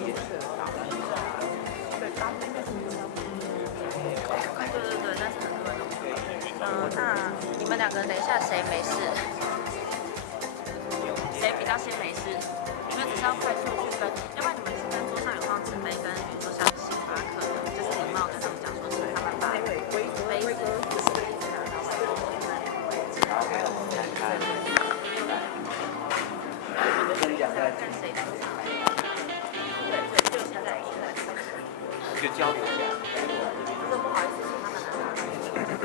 对，但是很多人都不会。那你们两个等一下谁没事？谁比较先没事？你们只是要快速去分，要不然你们跟桌上有放纸杯跟，比如说像星巴克的，就是礼貌跟他们讲说，请他们把杯子。看谁的？对，就现在。就交流一下。说不好意思，请他们拿。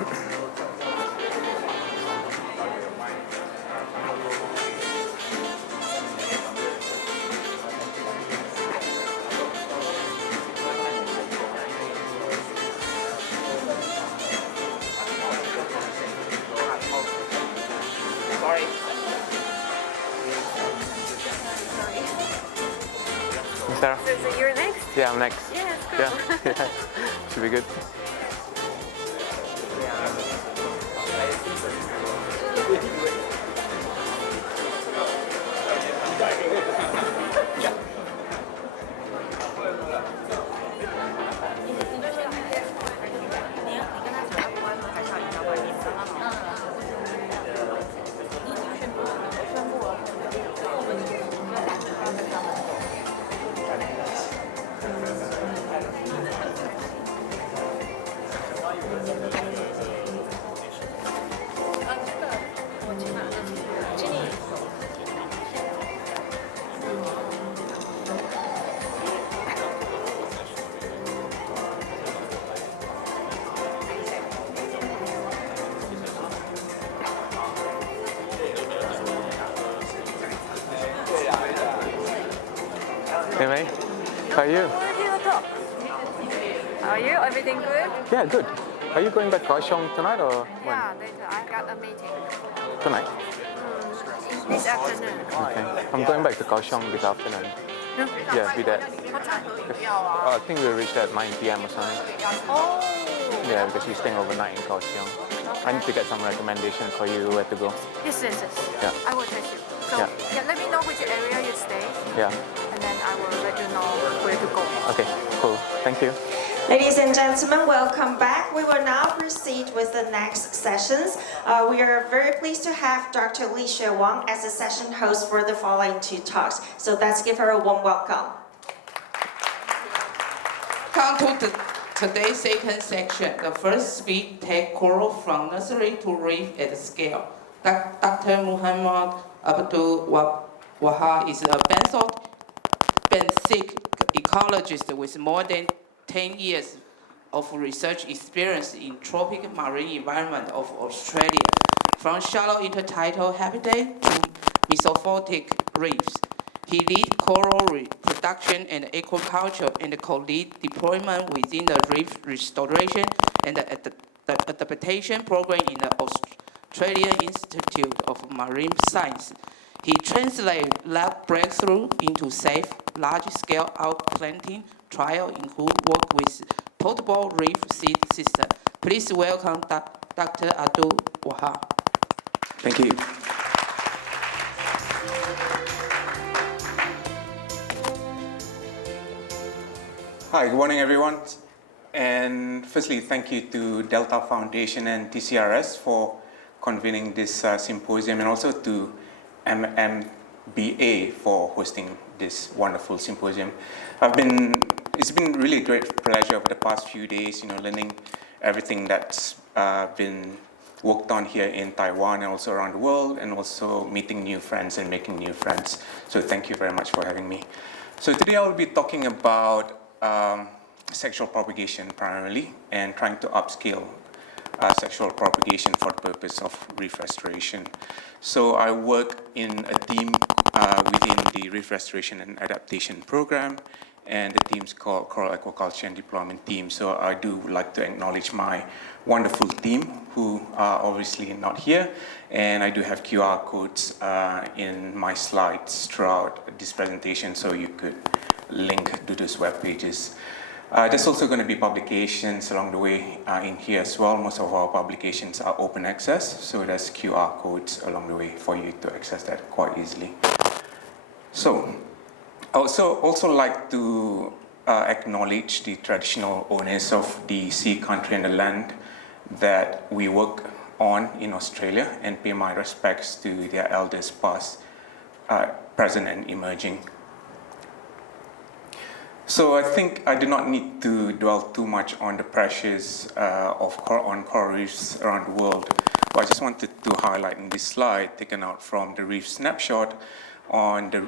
Sarah? So you're next? Yeah, I'm next. Yeah, it's cool. Yeah, should be good. Hey mate, how are you? How are you? Everything good? Yeah, good. Are you going back to Kaohsiung tonight or when? Yeah, later. I got a meeting Tonight? this afternoon. Okay. I'm going back to Kaohsiung this afternoon. Yeah, be there. What time? I think we'll reach there at 9 p.m. or something. Oh. Yeah, because we're staying overnight in Kaohsiung. I need to get some recommendations for you where to go. Yes. Yeah. I will text you. So Yeah. let me know which area you stay, Yeah. and then I will let you know where to go. Okay, cool. Thank you. Ladies and gentlemen, welcome back. We will now proceed with the next sessions. We are very pleased to have Dr. Li Xue Wang as the session host for the following two talks. So let's give her a warm welcome. Come to today's second section. The first speak take coral from nursery to reef at scale. Dr. Muhammad Abdul Wahab is a benthic ecologist with more than 10 years of research experience in tropical marine environment of Australia, from shallow intertidal habitat to mesophotic reefs. He lead coral reproduction and aquaculture and co-lead deployment within the reef restoration and the adaptation program in the Australian Institute of Marine Science. He translates lab breakthrough into safe, large-scale outplanting trial, include work with portable reef seed system. Please welcome Dr. Abdul Wahab. Thank you. Hi, good morning everyone. And firstly, thank you to Delta Foundation and TCRS for convening this symposium, and also to MMBA for hosting this wonderful symposium. It's been really great pleasure over the past few days, learning everything that's been worked on here in Taiwan and also around the world, and also meeting new friends and making new friends. So thank you very much for having me. So today I will be talking about sexual propagation primarily, and trying to upscale sexual propagation for the purpose of reef restoration. So I work in a team within the Reef Restoration and Adaptation Program, and the team's called Coral Aquaculture and Deployment Team. So I do like to acknowledge my wonderful team who are obviously not here, and I do have QR codes in my slides throughout this presentation, so you could link to those web pages. There's also going to be publications along the way in here as well. Most of our publications are open access, so there's QR codes along the way for you to access that quite easily. So, I also like to acknowledge the traditional owners of the sea, country, and the land that we work on in Australia, and pay my respects to their elders past, present, and emerging. So I think I do not need to dwell too much on the pressures on coral reefs around the world, but I just wanted to highlight in this slide, taken out from the reef snapshot, on the,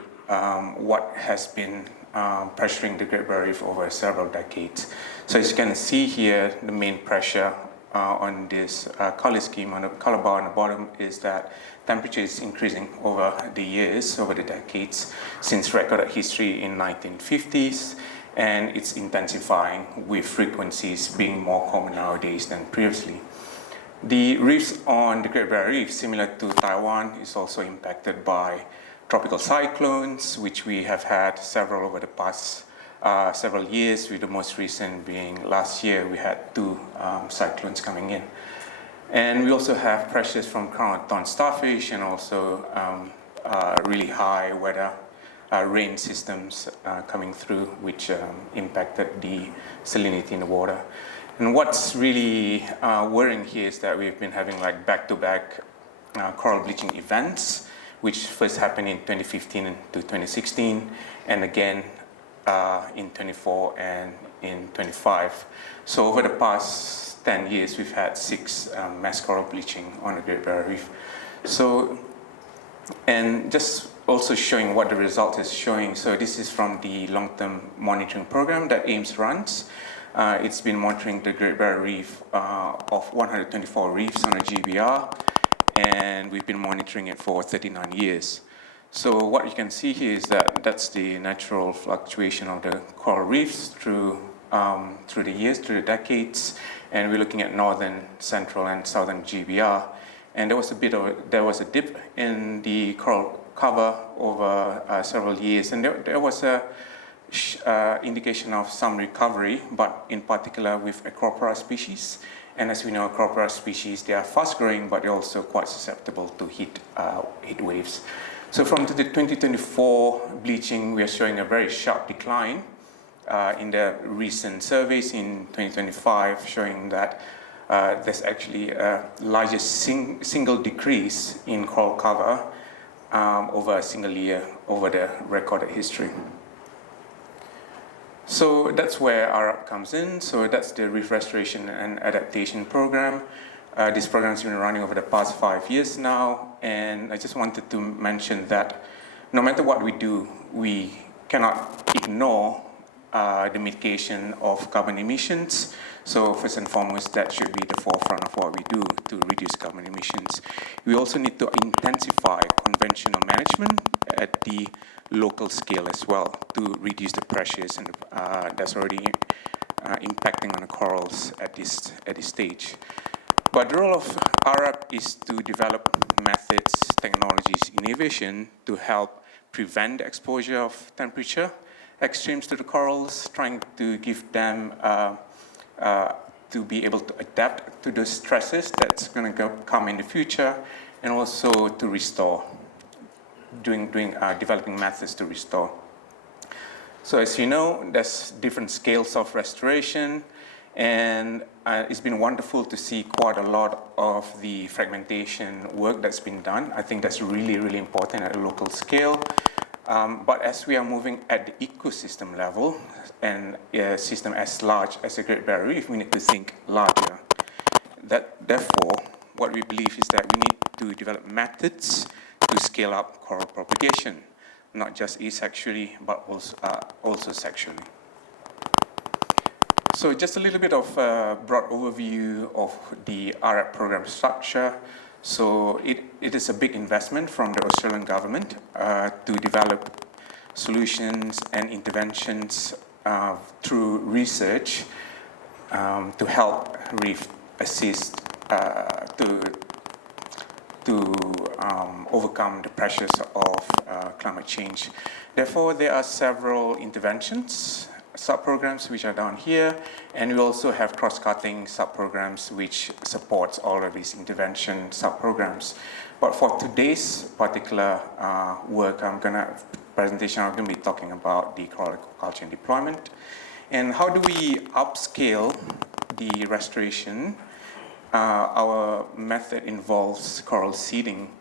what has been pressuring the Great Barrier Reef over several decades. So as you can see here, the main pressure on this color scheme, on the color bar on the bottom, is that temperature is increasing over the years, over the decades, since recorded history in 1950s, and it's intensifying with frequencies being more common nowadays than previously. The reefs on the Great Barrier Reef, similar to Taiwan, is also impacted by tropical cyclones, which we have had several over the past several years, with the most recent being last year. We had 2 cyclones coming in. And we also have pressures from crown thorn starfish, and also really high weather rain systems coming through, which impacted the salinity in the water. And what's really worrying here is that we've been having like back-to-back coral bleaching events, which first happened in 2015 to 2016, and again in 24 and in 25. So over the past 10 years, we've had 6 mass coral bleaching on the Great Barrier Reef. So, and just also showing what the result is showing. So this is from the long-term monitoring program that AIMS runs. It's been monitoring the Great Barrier Reef of 124 reefs on a GBR, and we've been monitoring it for 39 years. So what you can see here is that that's the natural fluctuation of the coral reefs through the years, through the decades, and we're looking at northern, central, and southern GBR. And there was a dip in the coral cover over several years, and there was a indication of some recovery, but in particular with Acropora species. And as we know, Acropora species, they are fast growing, but they're also quite susceptible to heat waves. So from the 2024 bleaching, we are showing a very sharp decline in the recent surveys in 2025, showing that there's actually a largest single decrease in coral cover over a single year over the recorded history. So that's where ARAP comes in. So that's the Reef Restoration and Adaptation Program. This program has been running over the past 5 years now, and I just wanted to mention that no matter what we do, we cannot ignore the mitigation of carbon emissions. So first and foremost, that should be the forefront of what we do to reduce carbon emissions. We also need to intensify conventional management at the local scale as well to reduce the pressures and that's already impacting on the corals at this stage. But the role of ARAP is to develop methods, technologies, innovation to help prevent the exposure of temperature extremes to the corals, trying to give them to be able to adapt to the stresses that's going to come in the future, and also to restore, developing methods to restore. So as you know, there's different scales of restoration, and it's been wonderful to see quite a lot of the fragmentation work that's been done. I think that's really, really important at a local scale. But as we are moving at the ecosystem level, and a system as large as the Great Barrier Reef, we need to think larger. Therefore, what we believe is that we need to develop methods to scale up coral propagation, not just asexually, but also sexually. So just a little bit of a broad overview of the ARAP program structure. So it is a big investment from the Australian government to develop solutions and interventions through research to help reef assist to overcome the pressures of climate change. Therefore, there are several interventions, sub-programs which are down here, and we also have cross-cutting sub-programs which supports all of these intervention sub-programs. But for today's particular work, I'm going to presentation, I'm going to be talking about the coral aquaculture and deployment. And how do we upscale the restoration? Our method involves coral seeding.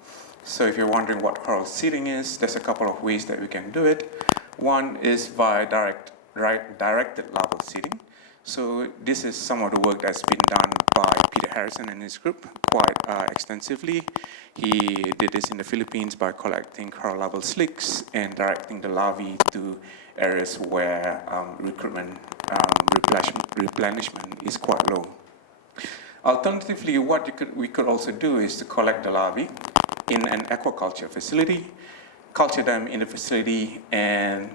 So if you're wondering what coral seeding is, there's a couple of ways that we can do it. One is via directed larval seeding. So this is some of the work that's been done by Peter Harrison and his group quite extensively. He did this in the Philippines by collecting coral larval slicks and directing the larvae to areas where replenishment is quite low. Alternatively, what we could also do is to collect the larvae in an aquaculture facility, culture them in the facility, and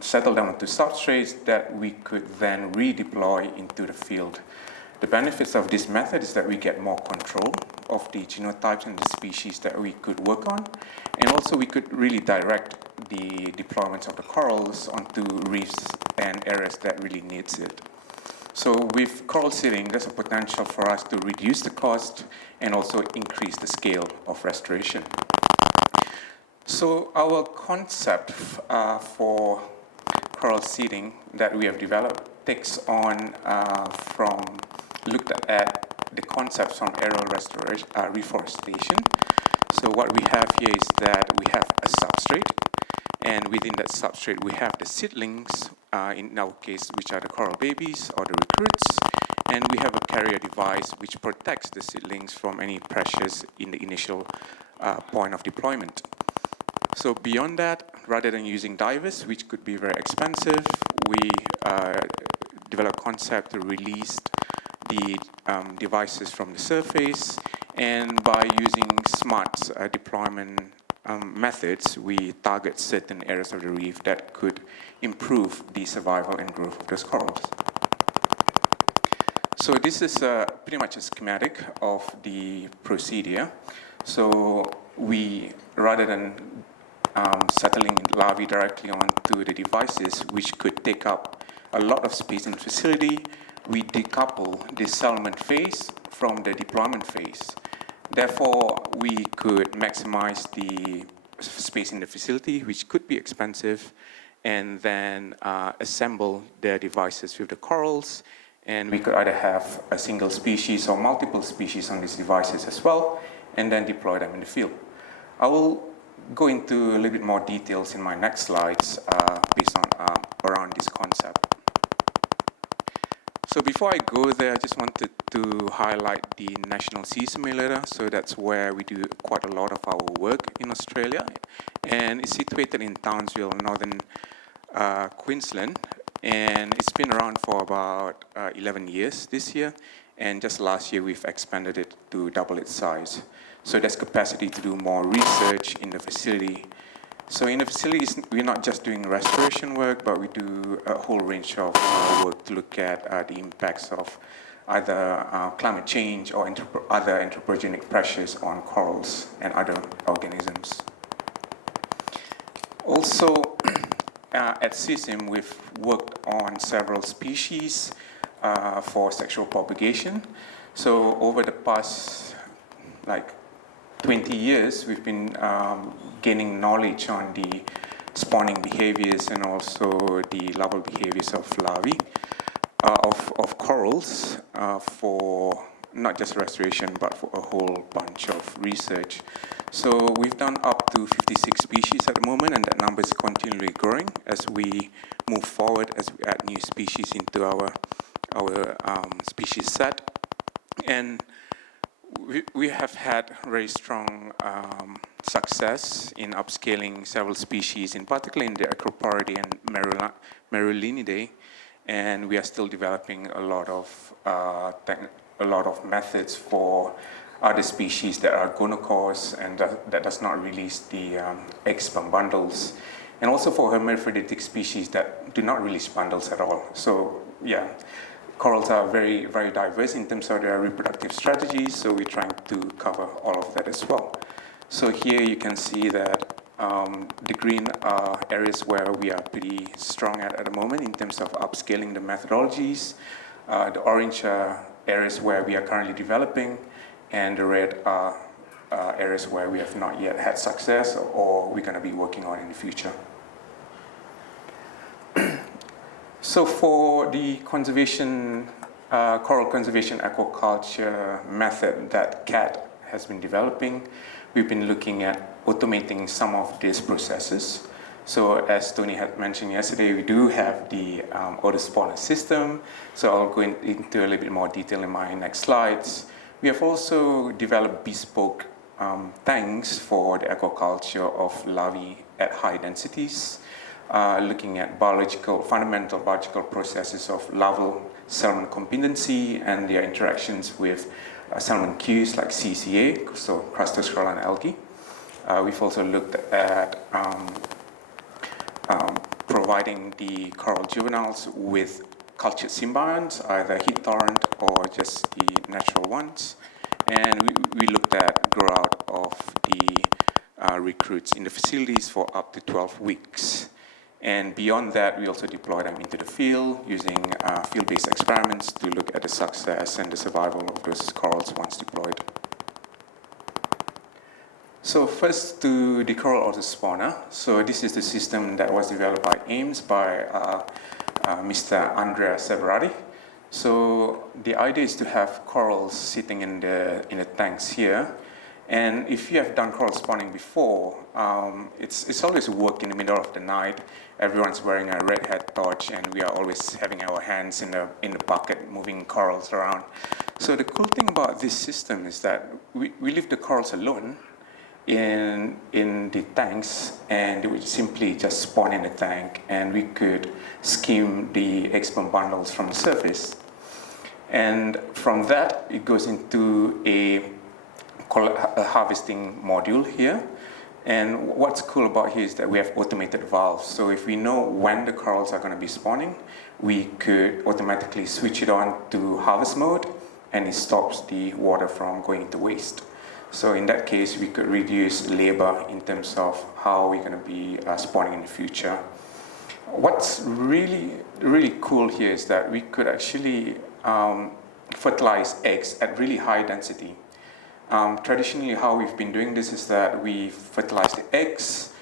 settle them onto substrates that we could then redeploy into the field. The benefits of this method is that we get more control of the genotypes and the species that we could work on, and also we could really direct the deployments of the corals onto reefs and areas that really needs it. So with coral seeding, there's a potential for us to reduce the cost and also increase the scale of restoration. So our concept for coral seeding that we have developed takes on looked at the concepts from aerial reforestation. So what we have here is that we have a substrate, and within that substrate we have the seedlings, in our case, which are the coral babies or the recruits, and we have a carrier device which protects the seedlings from any pressures in the initial point of deployment. So beyond that, rather than using divers, which could be very expensive, we developed a concept to release the devices from the surface, and by using smart deployment methods, we target certain areas of the reef that could improve the survival and growth of those corals. So this is pretty much a schematic of the procedure. So we, rather than settling larvae directly onto the devices, which could take up a lot of space in the facility, we decouple the settlement phase from the deployment phase. Therefore, we could maximize the space in the facility, which could be expensive, and then assemble the devices with the corals. And we could either have a single species or multiple species on these devices as well, and then deploy them in the field. I will go into a little bit more details in my next slides based on around this concept. So before I go there, I just wanted to highlight the National Sea Simulator. So that's where we do quite a lot of our work in Australia, and it's situated in Townsville, northern Queensland, and it's been around for about 11 years this year, and just last year we've expanded it to double its size. So there's capacity to do more research in the facility. So in the facilities, we're not just doing restoration work, but we do a whole range of work to look at the impacts of either climate change or other anthropogenic pressures on corals and other organisms. Also, at CISIM, we've worked on several species for sexual propagation. So over the past, 20 years, we've been gaining knowledge on the spawning behaviors and also the larval behaviors of larvae, of corals, for not just restoration, but for a whole bunch of research. So we've done up to 56 species at the moment, and that number is continually growing as we move forward, as we add new species into our species set. And we have had very strong success in upscaling several species, in particular in the Acroporidae and Merulinidae, and we are still developing a lot of methods for other species that are gonocores and that does not release the egg sperm bundles, and also for hermaphroditic species that do not release bundles at all. So yeah. Corals are very, very diverse in terms of their reproductive strategies, so we're trying to cover all of that as well. So here you can see that the green are areas where we are pretty strong at the moment in terms of upscaling the methodologies. The orange are areas where we are currently developing, and the red are areas where we have not yet had success or we're going to be working on in the future. So for the conservation, coral conservation aquaculture method that CAT has been developing, we've been looking at automating some of these processes. So as Tony had mentioned yesterday, we do have the auto-spawner system. So I'll go into a little bit more detail in my next slides. We have also developed bespoke tanks for the aquaculture of larvae at high densities, looking at fundamental biological processes of larval salmon competency and their interactions with salmon cues like CCA, so crustoscoral algae. We've also looked at providing the coral juveniles with cultured symbionts, either heat tolerant or just the natural ones. And we looked at grow out of the recruits in the facilities for up to 12 weeks. And beyond that, we also deploy them into the field using field-based experiments to look at the success and the survival of those corals once deployed. So first to the coral auto-spawner. So this is the system that was developed by AIMS by Mr. Andrea Severati. So the idea is to have corals sitting in the tanks here. And if you have done coral spawning before, it's always work in the middle of the night. Everyone's wearing a red hat torch, and we are always having our hands in the bucket, moving corals around. So the cool thing about this system is that we leave the corals alone in the tanks, and they would simply just spawn in the tank, and we could skim the egg sperm bundles from the surface. And from that, it goes into a harvesting module here. And what's cool about here is that we have automated valves. So if we know when the corals are going to be spawning, we could automatically switch it on to harvest mode, and it stops the water from going into waste. So in that case, we could reduce labor in terms of how we're going to be spawning in the future. What's really, really cool here is that we could actually fertilize eggs at really high density. Traditionally, how we've been doing this is that we fertilize the eggs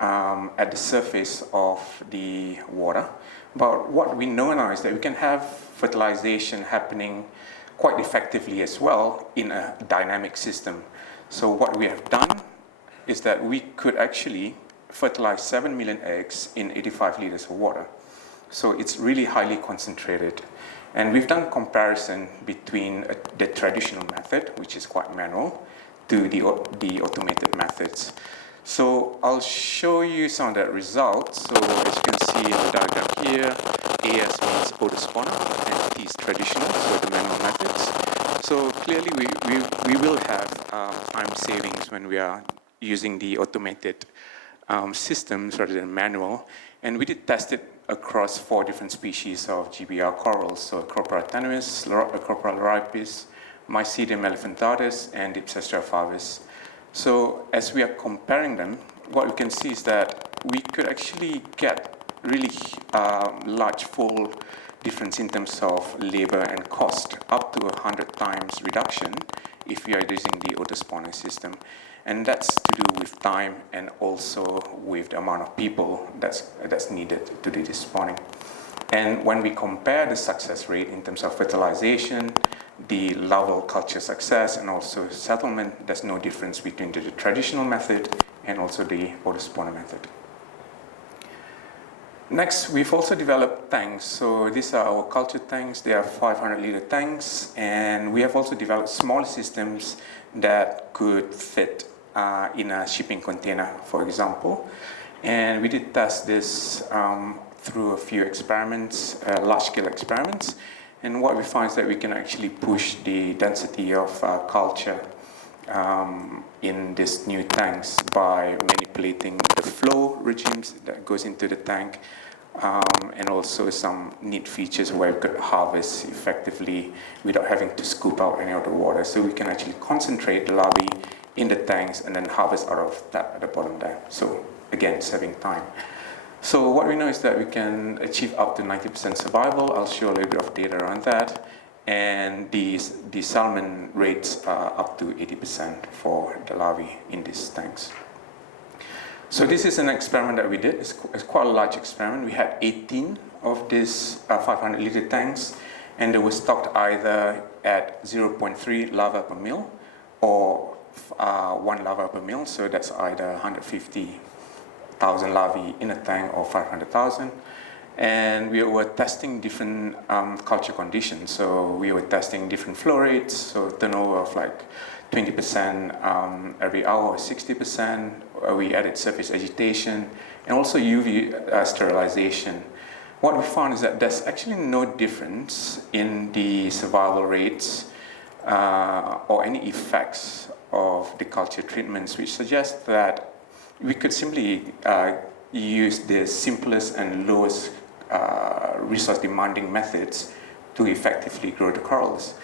at the surface of the water. But what we know now is that we can have fertilization happening quite effectively as well in a dynamic system. So what we have done is that we could actually fertilize 7 million eggs in 85 liters of water. So it's really highly concentrated. And we've done comparison between the traditional method, which is quite manual, to the automated methods. So I'll show you some of the results. So as you can see in the diagram here, AS means auto-spawner, and T is traditional, so the manual methods. So clearly we will have time savings when we are using the automated systems rather than manual. And we did test it across 4 different species of GBR corals, so Acropora tenuis, Acropora loripes, Mycedium elephantatus, and Dipsestra favis. So as we are comparing them, what we can see is that we could actually get really large fold difference in terms of labor and cost, up to 100 times reduction if we are using the auto-spawning system. And that's to do with time and also with the amount of people that's needed to do this spawning. And when we compare the success rate in terms of fertilization, the larval culture success, and also settlement, there's no difference between the traditional method and also the auto-spawner method. Next, we've also developed tanks. So these are our culture tanks. They are 500-liter tanks, and we have also developed small systems that could fit in a shipping container, for example. And we did test this through a few experiments, large-scale experiments. And what we found is that we can actually push the density of culture in these new tanks by manipulating the flow regimes that goes into the tank, and also some neat features where we could harvest effectively without having to scoop out any of the water. So we can actually concentrate the larvae in the tanks and then harvest out of that at the bottom there. So again, saving time. So what we know is that we can achieve up to 90% survival. I'll show a little bit of data around that. and the salmon rates are up to 80% for the larvae in these tanks. So this is an experiment that we did. It's quite a large experiment. We had 18 of these 500-liter tanks, and they were stocked either at 0.3 larva per mil or 1 larva per mil. So that's either 150,000 larvae in a tank or 500,000. And we were testing different culture conditions. So we were testing different flow rates, so turnover of like 20% every hour or 60%. We added surface agitation and also UV sterilization. What we found is that there's actually no difference in the survival rates or any effects of the culture treatments, which suggests that we could simply use the simplest and lowest resource demanding methods to effectively grow the corals.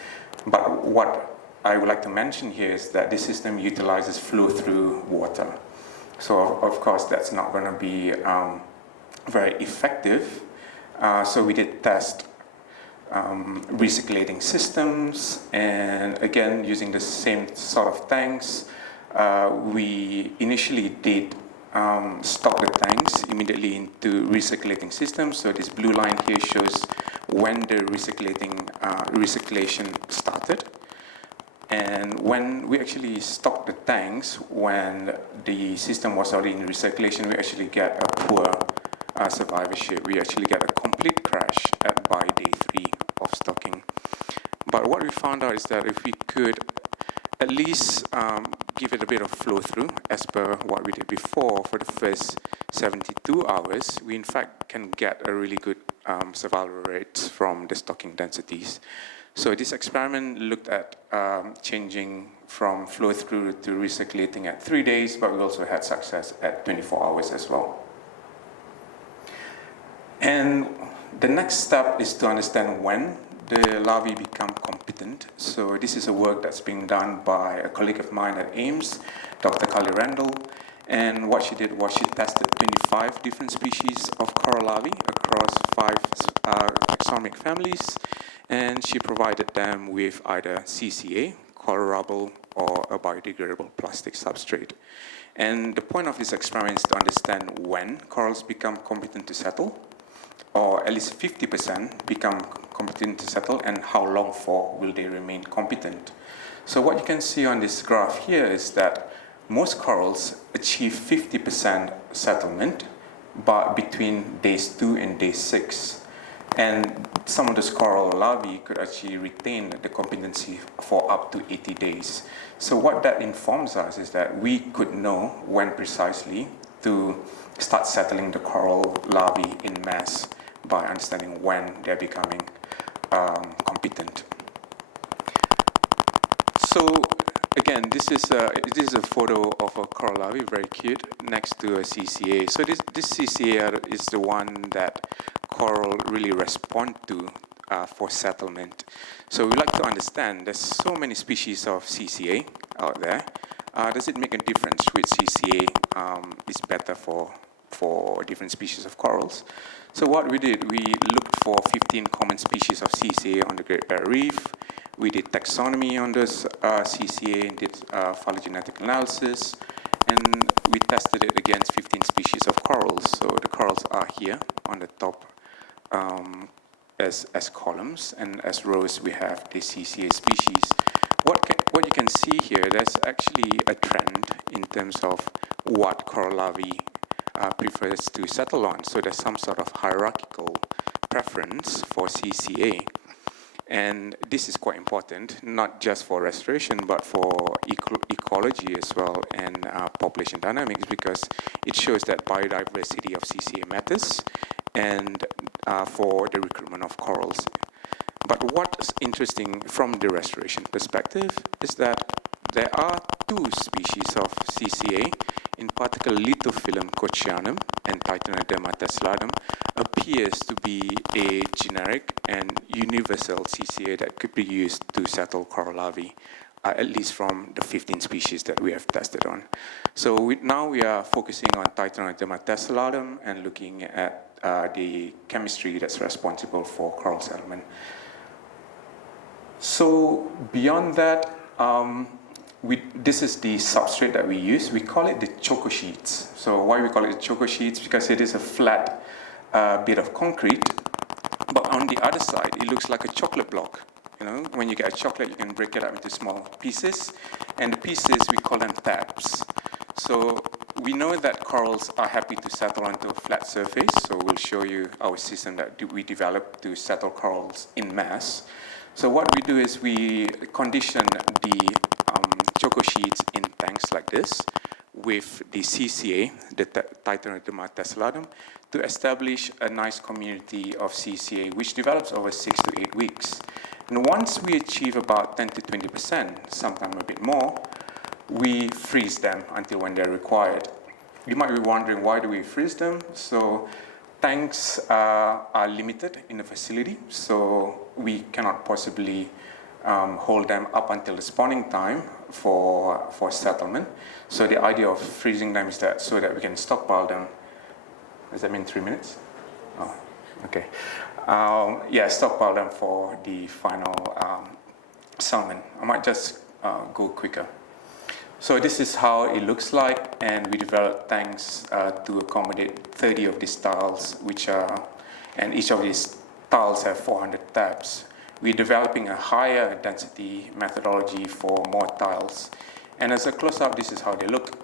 But what I would like to mention here is that this system utilizes flow-through water. So of course that's not going to be very effective. So we did test recirculating systems, and again using the same sort of tanks. We initially did stock the tanks immediately into recirculating systems. So this blue line here shows when the recirculation started. And when we actually stocked the tanks, when the system was already in recirculation, we actually get a poor survivorship. We actually get a complete crash by day 3 of stocking. But what we found out is that if we could at least give it a bit of flow through, as per what we did before for the first 72 hours, we in fact can get a really good survival rates from the stocking densities. So this experiment looked at changing from flow through to recirculating at 3 days, but we also had success at 24 hours as well. And the next step is to understand when the larvae become competent. So this is a work that's being done by a colleague of mine at Ames, Dr. Carly Randall. And what she did was she tested 25 different species of coral larvae across 5 taxonomic families, and she provided them with either CCA, coral rubble, or a biodegradable plastic substrate. And the point of this experiment is to understand when corals become competent to settle, or at least 50% become competent to settle, and how long for will they remain competent. So what you can see on this graph here is that most corals achieve 50% settlement, but between days 2 and day 6. And some of those coral larvae could actually retain the competency for up to 80 days. So what that informs us is that we could know when precisely to start settling the coral larvae in mass by understanding when they're becoming competent. So again, this is a photo of a coral larvae, very cute, next to a CCA. So this CCA is the one that coral really respond to for settlement. So we like to understand there's so many species of CCA out there. Does it make a difference which CCA is better for different species of corals? So what we did, we looked for 15 common species of CCA on the Great Barrier Reef. We did taxonomy on this CCA and did phylogenetic analysis, and we tested it against 15 species of corals. So the corals are here on the top as columns, and as rows we have the CCA species. What you can see here, there's actually a trend in terms of what coral larvae prefers to settle on. So there's some sort of hierarchical preference for CCA. And this is quite important, not just for restoration, but for ecology as well, and population dynamics, because it shows that biodiversity of CCA matters, and for the recruitment of corals. But what's interesting from the restoration perspective is that there are 2 species of CCA, in particular Lithophyllum kochianum and Titanoderma tessellatum, appears to be a generic and universal CCA that could be used to settle coral larvae, at least from the 15 species that we have tested on. So now we are focusing on Titanoderma tessellatum and looking at the chemistry that's responsible for coral settlement. So beyond that, this is the substrate that we use. We call it the choco sheets. So why we call it choco sheets? Because it is a flat bit of concrete, but on the other side, it looks like a chocolate block. You know, when you get a chocolate, you can break it up into small pieces, and the pieces, we call them tabs. So we know that corals are happy to settle onto a flat surface, so we'll show you our system that we developed to settle corals in mass. So what we do is we condition the choco sheets in tanks like this with the CCA, the Titanoderma tessellatum, to establish a nice community of CCA, which develops over 6 to 8 weeks. And once we achieve about 10 to 20%, sometimes a bit more, we freeze them until when they're required. You might be wondering, why do we freeze them? So tanks are limited in the facility, so we cannot possibly hold them up until the spawning time for settlement. So the idea of freezing them is that so that we can stockpile them. Does that mean 3 minutes? Oh, okay. Yeah, stockpile them for the final salmon. I might just go quicker. So this is how it looks like, and we developed tanks to accommodate 30 of these tiles, and each of these tiles have 400 tabs. We're developing a higher density methodology for more tiles. And as a close-up, this is how they look.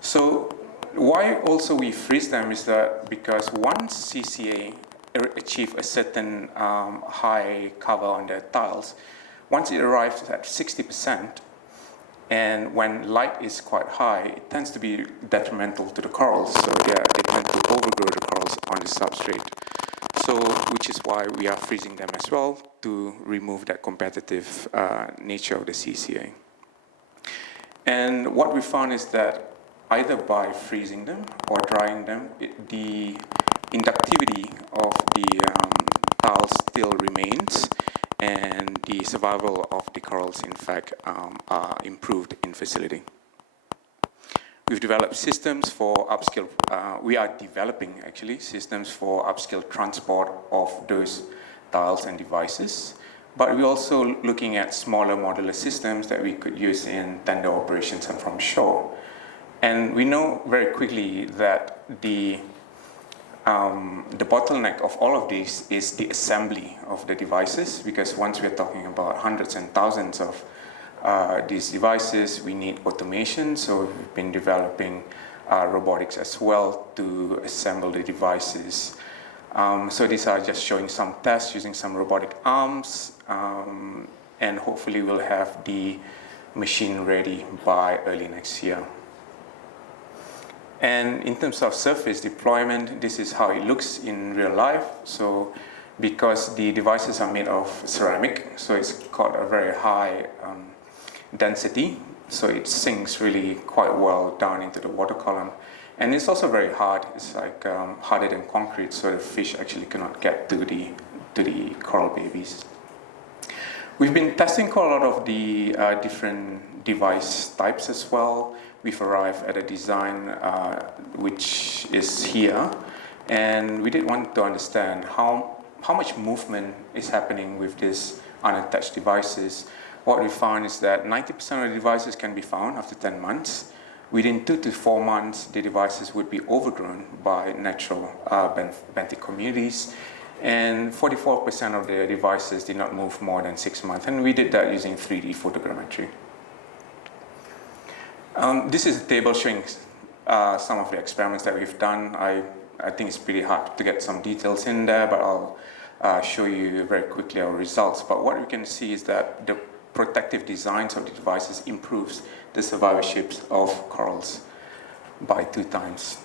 So why also we freeze them is that because once CCA achieve a certain high cover on the tiles, once it arrives at 60%, and when light is quite high, it tends to be detrimental to the corals, so they tend to overgrow the corals on the substrate. So, which is why we are freezing them as well, to remove that competitive nature of the CCA. And what we found is that either by freezing them or drying them, the inductivity of the tiles still remains, and the survival of the corals, in fact, are improved in facility. We've developed systems for upscale, we are developing actually systems for upscale transport of those tiles and devices, but we're also looking at smaller modular systems that we could use in tender operations and from shore. And we know very quickly that the bottleneck of all of these is the assembly of the devices, because once we're talking about hundreds and thousands of these devices, we need automation. So we've been developing robotics as well to assemble the devices. So these are just showing some tests using some robotic arms, and hopefully we'll have the machine ready by early next year. And in terms of surface deployment, this is how it looks in real life. So because the devices are made of ceramic, so it's got a very high density, so it sinks really quite well down into the water column. And it's also very hard. It's like harder than concrete, so the fish actually cannot get to the coral babies. We've been testing quite a lot of the different device types as well. We've arrived at a design which is here, and we did want to understand how much movement is happening with these unattached devices. What we found is that 90% of the devices can be found after 10 months. Within 2 to 4 months, the devices would be overgrown by natural benthic communities, and 44% of the devices did not move more than 6 months, and we did that using 3D photogrammetry. This is a table showing some of the experiments that we've done. I think it's pretty hard to get some details in there, but I'll show you very quickly our results. But what we can see is that the protective designs of the devices improves the survivalorships of corals by 2 times.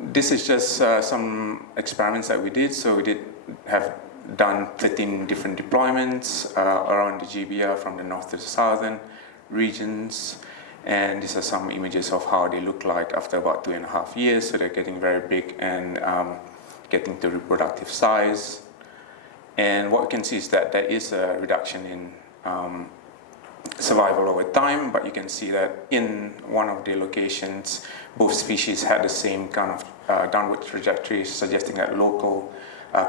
This is just some experiments that we did. So we have done 13 different deployments around the GBR from the north to the southern regions, and these are some images of how they look like after about 2.5 years. So they're getting very big and getting to reproductive size. And what we can see is that there is a reduction in survival over time, but you can see that in one of the locations, both species had the same kind of downward trajectory, suggesting that local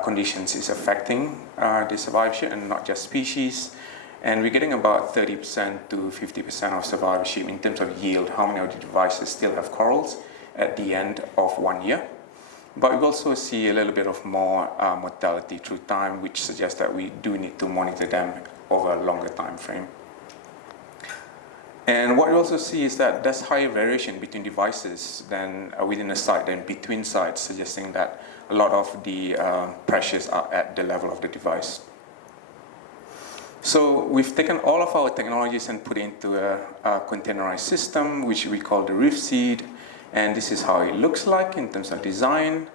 conditions is affecting the survivorship and not just species. And we're getting about 30% to 50% of survivorship in terms of yield, how many of the devices still have corals at the end of 1 year. But we also see a little bit of more mortality through time, which suggests that we do need to monitor them over a longer time frame. And what we also see is that there's higher variation between devices than within a site than between sites, suggesting that a lot of the pressures are at the level of the device. So we've taken all of our technologies and put it into a containerized system, which we call the reef seed. And this is how it looks like in terms of design.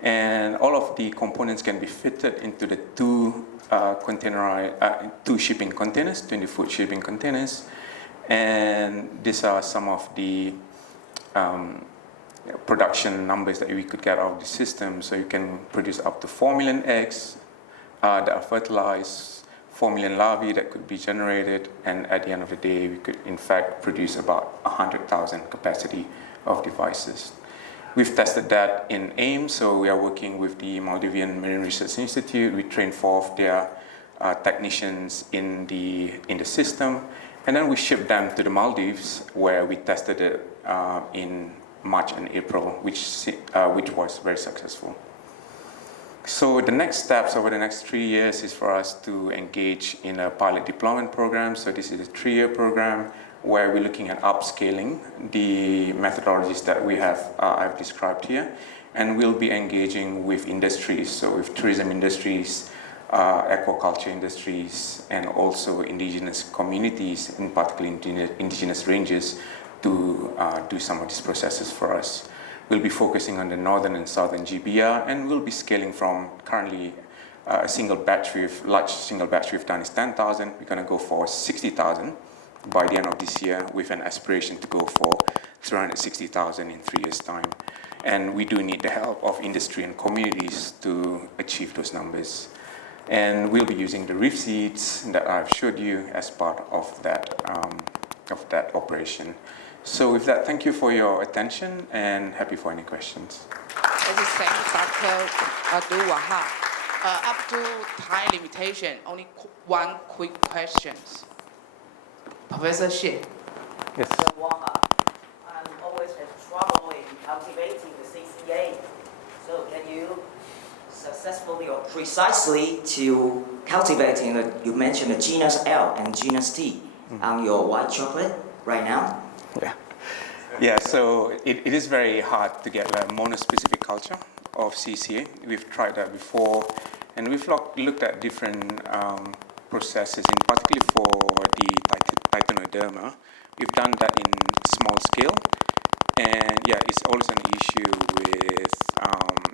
And all of the components can be fitted into the two shipping containers, 20-foot shipping containers. And these are some of the production numbers that we could get out of the system. So you can produce up to 4 million eggs that are fertilized, 4 million larvae that could be generated, and at the end of the day, we could in fact produce about 100,000 capacity of devices. We've tested that in AIM, so we are working with the Maldivian Marine Research Institute. We trained 4 of their technicians in the system, and then we shipped them to the Maldives, where we tested it in March and April, which was very successful. So the next steps over the next 3 years is for us to engage in a pilot deployment program. So this is a 3-year program where we're looking at upscaling the methodologies that we have I've described here, and we'll be engaging with industries, so with tourism industries, aquaculture industries, and also indigenous communities, in particular indigenous ranges, to do some of these processes for us. We'll be focusing on the northern and southern GBR, and we'll be scaling from currently large single batch we've done is 10,000. We're going to go for 60,000 by the end of this year, with an aspiration to go for 360,000 in 3 years' time. And we do need the help of industry and communities to achieve those numbers. And we'll be using the reef seeds that I've showed you as part of that operation. So with that, thank you for your attention, and happy for any questions. Let us thank Dr. Abdul Wahab. Up to time limitation, only one quick question. Professor Xie. Yes. Mr. Wahab, I'm always had trouble in cultivating the CCA. So can you successfully or precisely to cultivating you mentioned the genus L and genus T on your white chocolate right now? Yeah, so it is very hard to get a monospecific culture of CCA. We've tried that before, and we've looked at different processes, in particular for the Titanoderma. We've done that in small scale, and yeah, it's always an issue with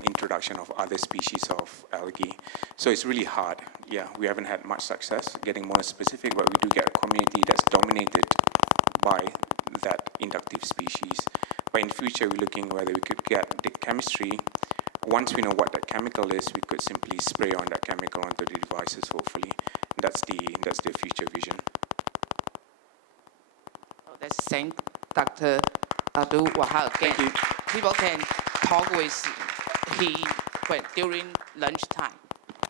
introduction of other species of algae. So it's really hard. Yeah, we haven't had much success getting monospecific, but we do get a community that's dominated by that inductive species. But in future, we're looking whether we could get the chemistry. Once we know what that chemical is, we could simply spray on that chemical onto the devices, hopefully. That's the future vision. Let's thank Dr. Abdul Wahab again. Thank you. People can talk with him during lunchtime.